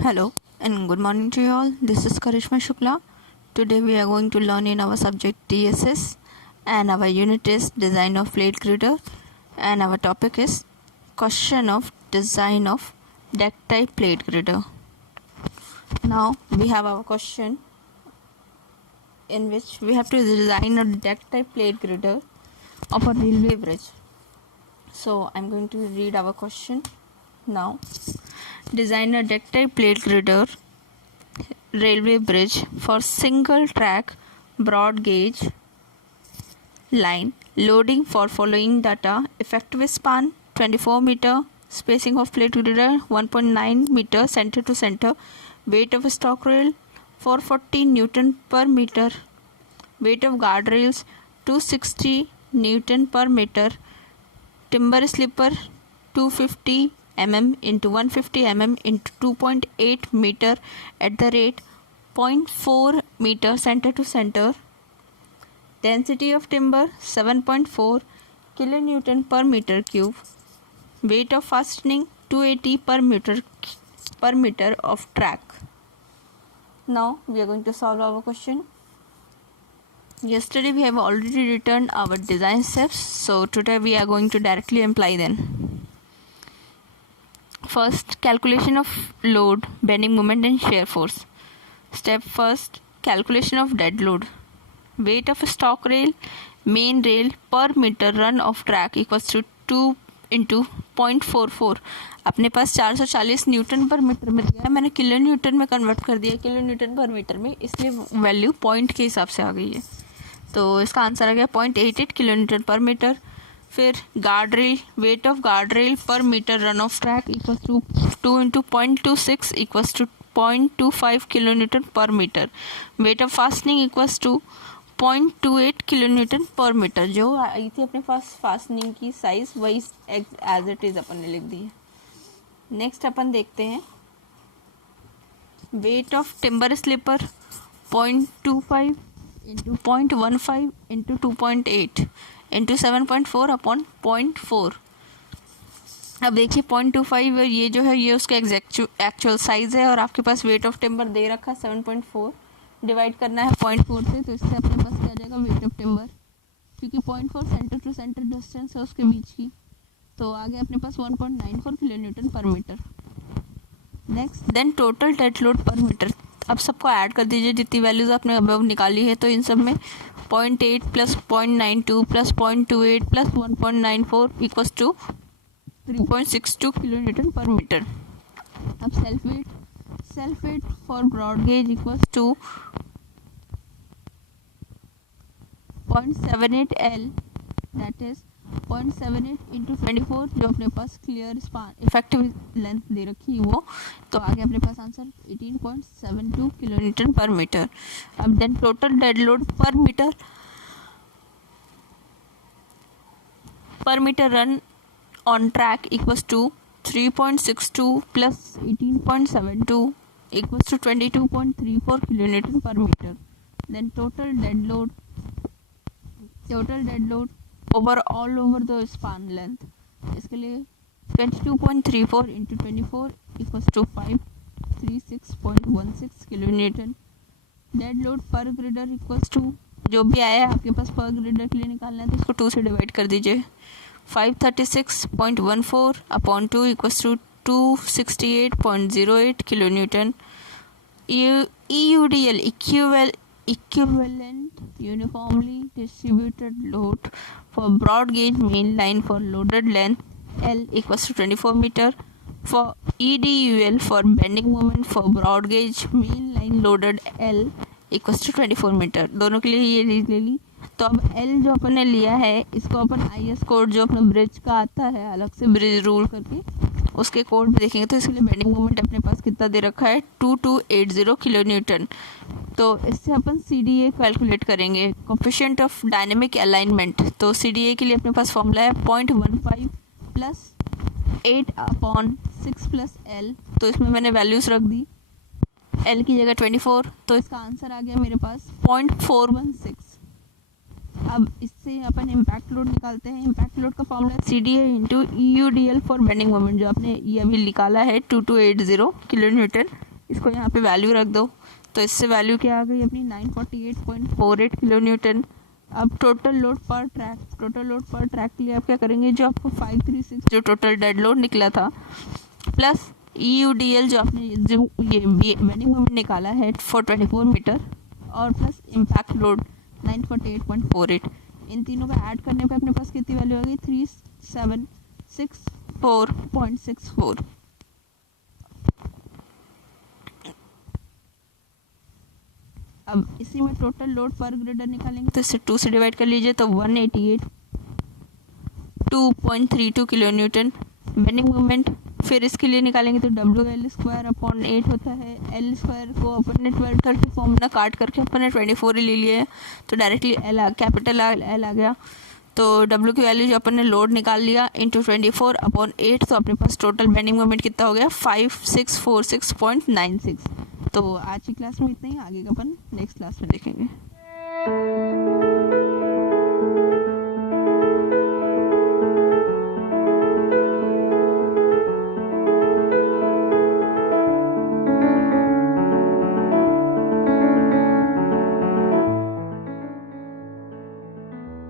Hello and good morning to you all. This is Karishma Shukla. Today we are going to learn in our subject TSS and our unit is design of plate grider and our topic is question of design of deck type plate grider. Now we have our question in which we have to design a deck type plate grider of a railway bridge. So I'm going to read our question now. Design a deck type plate grider railway bridge for single track broad gauge line. Loading for following data: effective span 24 meter, spacing of plate grider 1.9 meter center to center, weight of stock rail 440 Newton per meter, weight of guardrails 260 Newton per meter, timber slipper 250 mm into 150 mm into 2.8 meter at the rate 0.4 meter center to center, density of timber 7.4 kilonewton per meter cube, weight of fastening 280 per meter of track. Now we are going to solve our question. Yesterday we have already written our design steps, so today we are going to directly apply them. First, calculation of load, bending moment and shear force. Step first, calculation of dead load. Weight of stock rail, main rail per meter run of track equals to 2 into 0.44. अपने पास 440 Newton per metre में दिया है, मैंने kilo Newton में convert कर दिया kilo newton per metre में, इसलिए वैल्यू पॉइंट के हिसाब से आ गई है. तो इसका आंसर आ गया 0.88 किलो न्यूटन पर मीटर. फिर guard rail, weight of guard rail per metre run of track equals to 2 into 0.26 equals to 0.25 kilo newton per metre. Weight of fastening equals to 0.28 kilo newton per metre. जो आई थी अपने पास fastening की size वही as it is अपन ने लिख दी है. नेक्स्ट अपन देखते हैं weight of timber sleeper 0.25 into 0.15 into 2.8 into 7.4 upon 0.4. अब देखिए 0.25 ये जो है ये उसका एक्चुअल साइज है और आपके पास वेट ऑफ टिम्बर दे रखा है 7.4. डिवाइड करना है 0.4 से, तो इससे अपने पास क्या आ जाएगा वेट ऑफ टिम्बर, क्योंकि 0.4 सेंटर टू सेंटर डिस्टेंस है उसके बीच की, तो आगे अपने पास 1.94 kilo newton per metre. Next then total dead load per metre. अब सबको ऐड कर दीजिए जितनी वैल्यूज आपने अब निकाली है, तो इन सब में 0.8 plus 0.92 plus 0.28 plus 1.94 equals to 3.62 kilo newton per metre. अब self weight for broad gauge equals to 0.78 L, that is 0.78 into 24, जो अपने पास क्लियर स्पान इफेक्टिव लेंथ दे रखी है वो, तो आगे अपने पास answer 18.72 kilo newton per metre. अब then total dead load per metre run on track equals to 3.62 plus 18.72 equals to 22.34 kilo newton per metre. Then total dead load over all over the span length, इसके लिए 22.34 into 24 equals to 536.16 kilo newton. Dead load per girder equals to, जो भी आया है आपके पास पर girder के लिए निकालना है तो इसको 2 से डिवाइड कर दीजिए. 536.14 upon 2 equals to 268.08 kilo newton. EUDL equivalent uniformly distributed load for broad gauge main line for loaded length L equals to 24 meter. For EDUL for bending moment for broad gauge main line loaded L equals to 24 meter. दोनों के लिए ये ले ली. तो अब L जो अपन ने लिया है इसको अपन IS कोड जो अपना ब्रिज का आता है अलग से ब्रिज रूल करके उसके कोड में देखेंगे, तो इसलिए बेंडिंग मोमेंट अपने पास कितना दे रखा है 2280 किलो न्यूटन. तो इससे अपन CDA कैलकुलेट करेंगे, कोफिशिएंट ऑफ डायनेमिक अलाइनमेंट. तो CDA के लिए अपने पास फॉर्मूला है 0.15 प्लस 8 अपॉन 6 प्लस L. तो इसमें मैंने वैल्यूज रख दी, L की जगह 24, तो इसका आंसर आ गया मेरे पास 0.416. अब इससे अपन इम्पैक्ट लोड निकालते हैं. इम्पैक्ट लोड का फॉर्मूला है CDA into EUDL for bending moment, जो आपने ये अभी निकाला है 2280 किलो न्यूटन इसको यहाँ पे वैल्यू रख दो, तो इससे वैल्यू क्या आ गई अपनी 948.48 किलो न्यूटन। अब टोटल लोड पर ट्रैक के लिए आप क्या करेंगे, जो आपको 536 जो टोटल डेड लोड निकला था प्लस EUDL जो आपने जो ये बेंडिंग मोमेंट निकाला है फॉर 24 मीटर और प्लस इम्पैक्ट लोड 948.48, इन तीनों का ऐड करने पे अपने पास कितनी वैल्यू आ गई 3764.64। अब इसी में टोटल लोड पर ग्रेडर निकालेंगे तो इसे 2 से डिवाइड कर लीजिए, तो 188.232 किलो न्यूटन बेंडिंग मोमेंट। फिर इसके लिए निकालेंगे तो WL²/8 होता है, L² को अपन ने 1230 फॉर्मूला काट करके अपन ने 24 ही ले लिए, तो डायरेक्टली कैपिटल L आ गया। तो W की वैल्यू जो अपन ने लोड निकाल लिया इंटू 24/8, तो अपने पास टोटल बेंडिंग मोमेंट कितना हो गया 5646.96। तो आज की क्लास में इतना ही, आगे का अपन नेक्स्ट क्लास में देखेंगे।